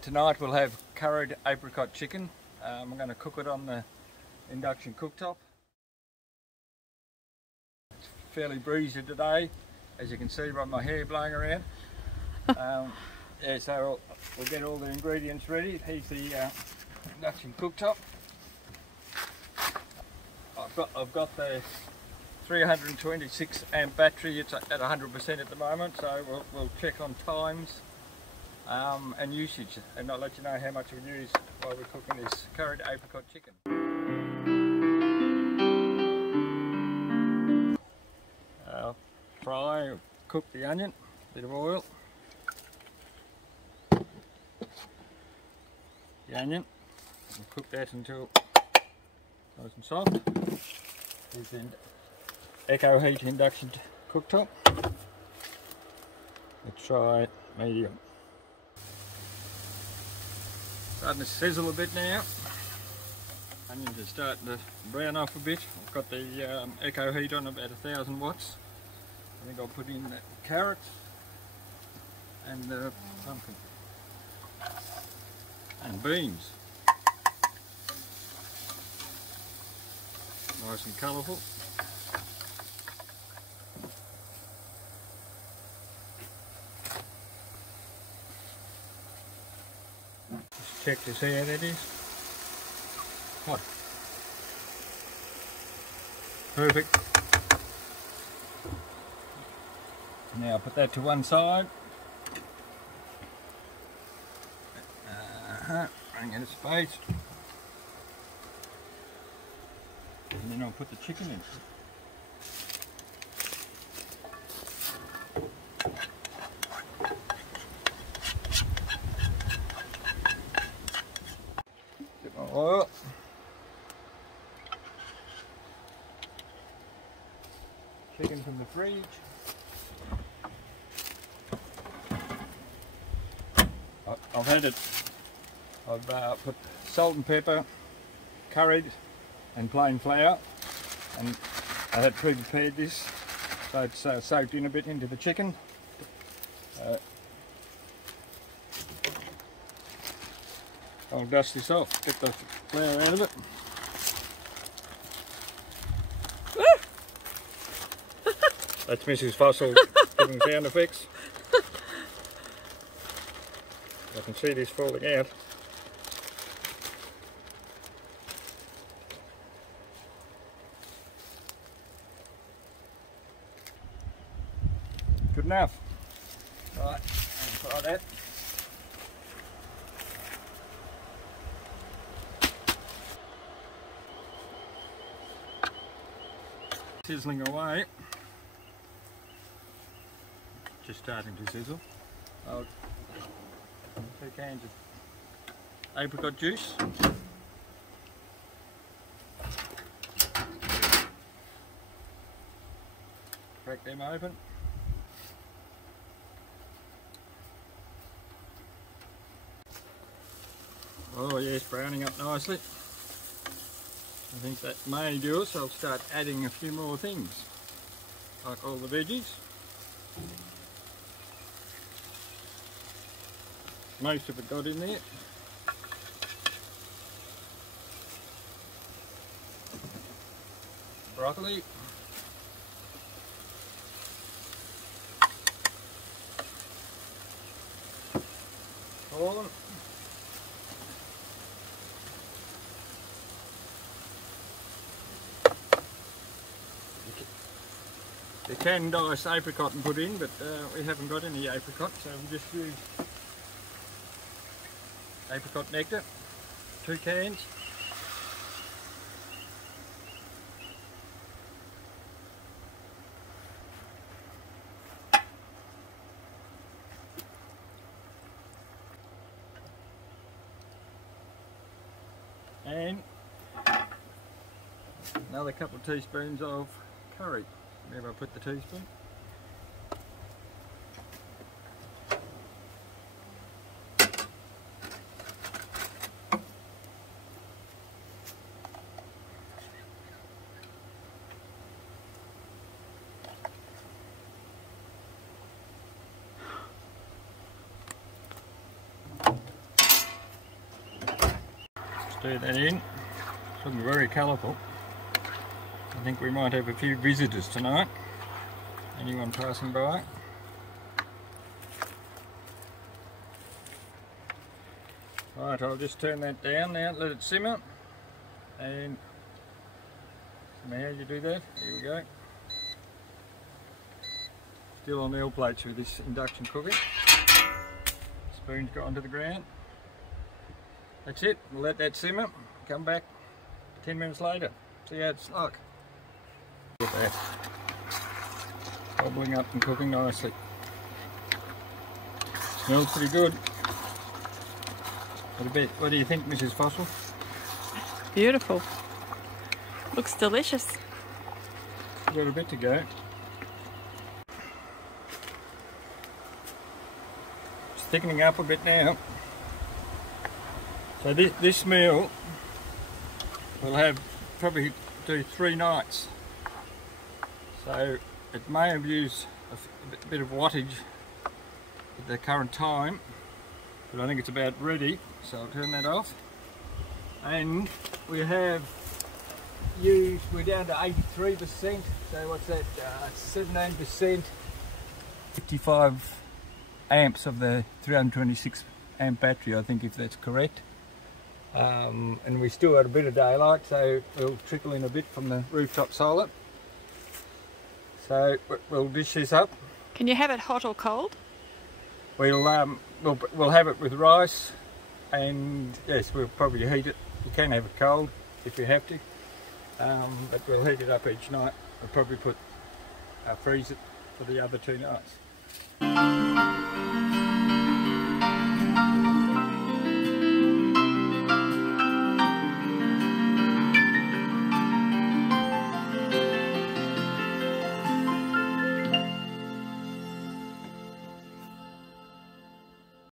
Tonight we'll have curried apricot chicken. I'm going to cook it on the induction cooktop. It's fairly breezy today, as you can see by my hair blowing around. Yeah, so we'll get all the ingredients ready. Here's the induction cooktop. I've got the 326 amp battery. It's at 100% at the moment, so we'll check on times and usage, and I'll let you know how much we use while we're cooking this curried apricot chicken. Fry, cook the onion, bit of oil. The onion, and cook that until nice and soft. Here's the Ecoheat induction cooktop. Let's try medium. Starting to sizzle a bit now. Onions are starting to brown off a bit. I've got the Ecoheat on about 1000 watts. I think I'll put in the carrots and the pumpkin and beans. Nice and colourful. Just check to see how that is. Hot. Perfect. Now put that to one side. Bring it a space. And then I'll put the chicken in. Get my oil. Chicken from the fridge. I've had it. I've put salt and pepper, curried, and plain flour, and I had pre-prepared this, so it's soaked in a bit into the chicken. I'll dust this off, get the flour out of it. That's Mrs. Fossil giving sound effects. I can see this falling out. Good enough. Right, I'll try that. Sizzling away. Just starting to sizzle. 2 cans of apricot juice. Crack them open. Oh yes, browning up nicely. I think that may do it, so I'll start adding a few more things, like all the veggies. Most of it got in there. Broccoli. Corn. You can dice apricot and put in, but we haven't got any apricot, so we just use apricot nectar, 2 cans. And another couple of teaspoons of curry. Wherever I put the teaspoon. stir that in. It's looking very colourful. I think we might have a few visitors tonight. Anyone passing by? Right, I'll just turn that down now, let it simmer. And how you do that? Here we go. Still on the L plates with this induction cooker. Spoon's got onto the ground. That's it, we'll let that simmer. Come back 10 minutes later. See how it's like. Look at that. Bubbling up and cooking nicely. Smells pretty good. What do you think, Mrs. Fossil? Beautiful. Looks delicious. Got a bit to go. It's thickening up a bit now. So this meal will have probably do 3 nights. So it may have used a bit of wattage at the current time, but I think it's about ready, so I'll turn that off. And we're down to 83%, so what's that, 17%, 55 amps of the 326 amp battery, I think, if that's correct. And we still got a bit of daylight, so we'll trickle in a bit from the rooftop solar. So we'll dish this up. Can you have it hot or cold? We'll have it with rice, and yes, we'll probably heat it. You can have it cold if you have to, but we'll heat it up each night. We'll probably freeze it for the other 2 nights.